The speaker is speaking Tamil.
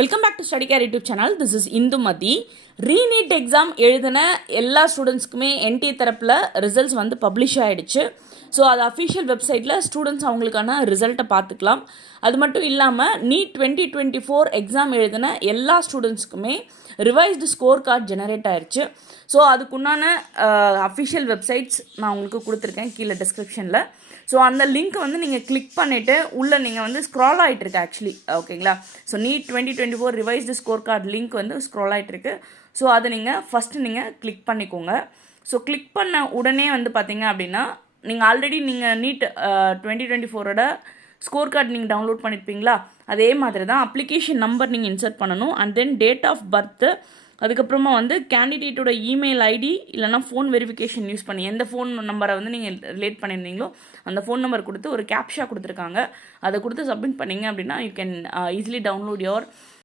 Welcome back to Study Care YouTube channel. This is Indumathi. ReNEET exam எழுதின எல்லா ஸ்டூடெண்ட்ஸ்க்குமே என்டிஏ தரப்பில் ரிசல்ட்ஸ் வந்து பப்ளிஷ் ஆகிடுச்சு. ஸோ அது அஃபிஷியல் வெப்சைட்டில் ஸ்டூடெண்ட்ஸ் அவங்களுக்கான ரிசல்ட்டை பார்த்துக்கலாம். அது மட்டும் இல்லாமல் நீட் 2024 எக்ஸாம் எழுதின எல்லா ஸ்டூடெண்ட்ஸ்க்குமே ரிவைஸ்டு ஸ்கோர் கார்டு ஜெனரேட் ஆயிடுச்சு. ஸோ அதுக்குண்டான அஃபிஷியல் வெப்சைட்ஸ் நான் உங்களுக்கு கொடுத்துருக்கேன் கீழே டிஸ்கிரிப்ஷனில். ஸோ அந்த லிங்க் வந்து நீங்கள் கிளிக் பண்ணிவிட்டு உள்ளே நீங்கள் வந்து ஸ்க்ரால் ஆகிட்டுருக்கு ஆக்சுவலி, ஓகேங்களா? So NEET 2024 revised score card link வந்து ஸ்க்ரால் ஆகிட்டுருக்கு. ஸோ அதை நீங்கள் ஃபஸ்ட்டு நீங்கள் கிளிக் பண்ணிக்கோங்க. ஸோ கிளிக் பண்ண உடனே வந்து பார்த்தீங்க அப்படின்னா நீங்கள் ஆல்ரெடி நீங்கள் நீட் 2024ஓட ஸ்கோர் கார்டு நீங்கள் டவுன்லோட் பண்ணியிருப்பீங்களா, அதே மாதிரி தான் அப்ளிகேஷன் நம்பர் நீங்கள் இன்சர்ட் பண்ணணும். And then date of birth, அதுக்கப்புறமா வந்து கேண்டிடேட்டோட இமெயில் ஐடி இல்லைனா ஃபோன் வெரிஃபிகேஷன் யூஸ் பண்ணி எந்த ஃபோன் நம்பரை வந்து நீங்கள் ரிலேட் பண்ணியிருந்தீங்களோ அந்த ஃபோன் நம்பர் கொடுத்து ஒரு கேப்ஷா கொடுத்துருக்காங்க, அதை கொடுத்து சப்மிட் பண்ணிங்க அப்படின்னா you can easily download your